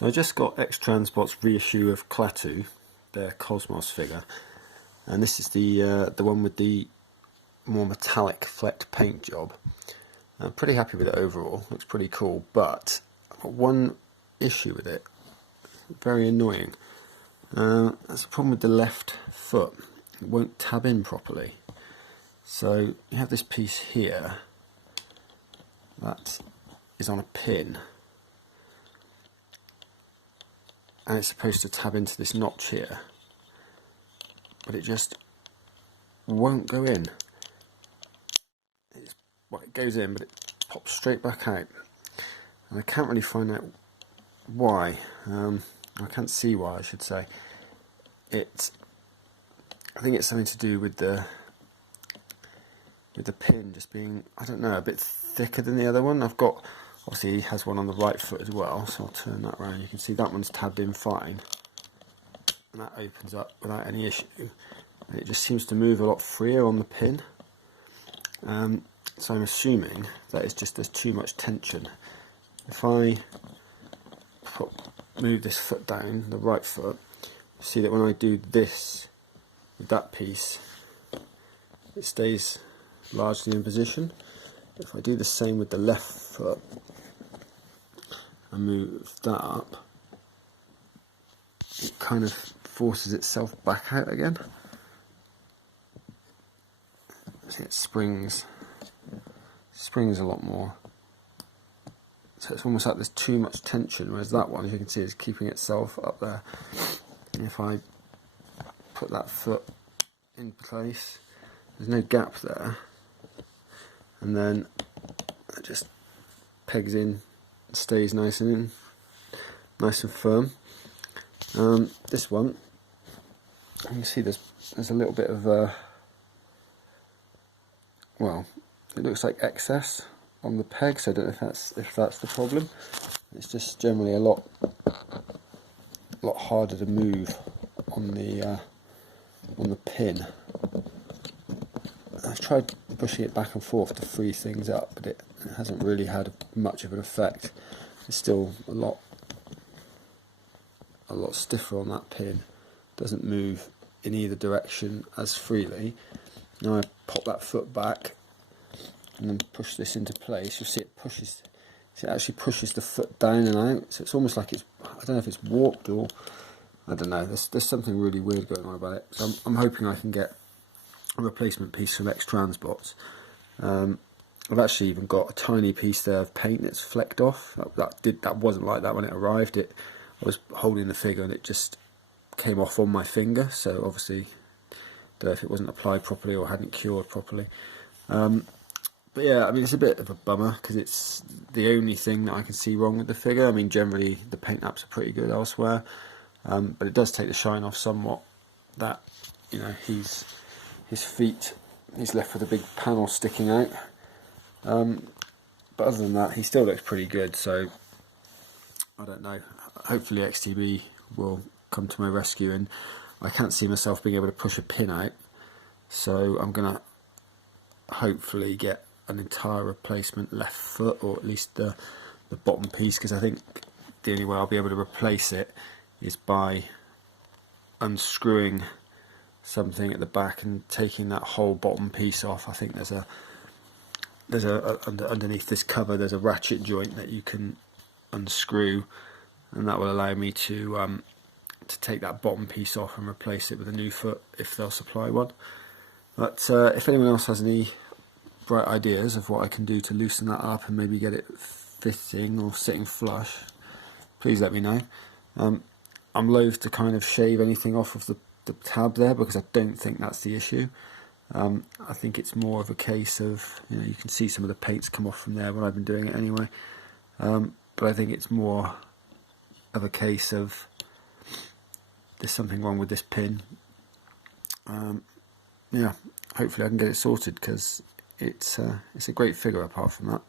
So I just got X-Transbots reissue of Klaatu, their Cosmos figure, and this is the one with the more metallic flecked paint job. I'm pretty happy with it overall, looks pretty cool, but I've got one issue with it, very annoying. That's a problem with the left foot, it won't tab in properly. So you have this piece here that is on a pin, and it's supposed to tab into this notch here, but it just won't go in. Well, it goes in, but it pops straight back out, and I can't really find out why. I can't see why, I should say. I think it's something to do with the pin just being, I don't know, a bit thicker than the other one. I've got, obviously he has one on the right foot as well, so I'll turn that around. You can see that one's tabbed in fine, and that opens up without any issue, and it just seems to move a lot freer on the pin. So I'm assuming that it's just there's too much tension. If I move this foot down, the right foot, you see that when I do this with that piece, it stays largely in position. If I do the same with the left foot and move that up, it kind of forces itself back out again. So it springs a lot more. So it's almost like there's too much tension, whereas that one, as you can see, is keeping itself up there. And if I put that foot in place, there's no gap there, and then it just pegs in, stays nice and firm. This one, you can see there's a little bit of well, it looks like excess on the pegs. I don't know if that's the problem. It's just generally a lot harder to move on the pin. I've tried pushing it back and forth to free things up, but it hasn't really had much of an effect. It's still a lot stiffer on that pin. Doesn't move in either direction as freely. Now I pop that foot back and then push this into place, you'll see it actually pushes the foot down and out, so it's almost like I don't know if it's warped or, I don't know, there's something really weird going on about it. So I'm hoping I can get a replacement piece from X-Transbots. I've actually even got a tiny piece there of paint that's flecked off. That wasn't like that when it arrived. I was holding the figure and it just came off on my finger, so obviously don't know if it wasn't applied properly or hadn't cured properly. But yeah, I mean, it's a bit of a bummer because it's the only thing that I can see wrong with the figure. I mean, generally the paint apps are pretty good elsewhere, but it does take the shine off somewhat. That, you know, his feet, he's left with a big panel sticking out. But other than that, he still looks pretty good. So I don't know. Hopefully XTB will come to my rescue, and I can't see myself being able to push a pin out. So I'm gonna hopefully get an entire replacement left foot, or at least the bottom piece, because I think the only way I'll be able to replace it is by unscrewing something at the back and taking that whole bottom piece off. I think underneath this cover there's a ratchet joint that you can unscrew, and that will allow me to take that bottom piece off and replace it with a new foot if they'll supply one. But if anyone else has any bright ideas of what I can do to loosen that up and maybe get it fitting or sitting flush, please let me know. I'm loath to kind of shave anything off of the tab there, because I don't think that's the issue. I think it's more of a case of, you know, you can see some of the paints come off from there when I've been doing it anyway. But I think it's more of a case of there's something wrong with this pin. Yeah, hopefully I can get it sorted, because it's a great figure apart from that.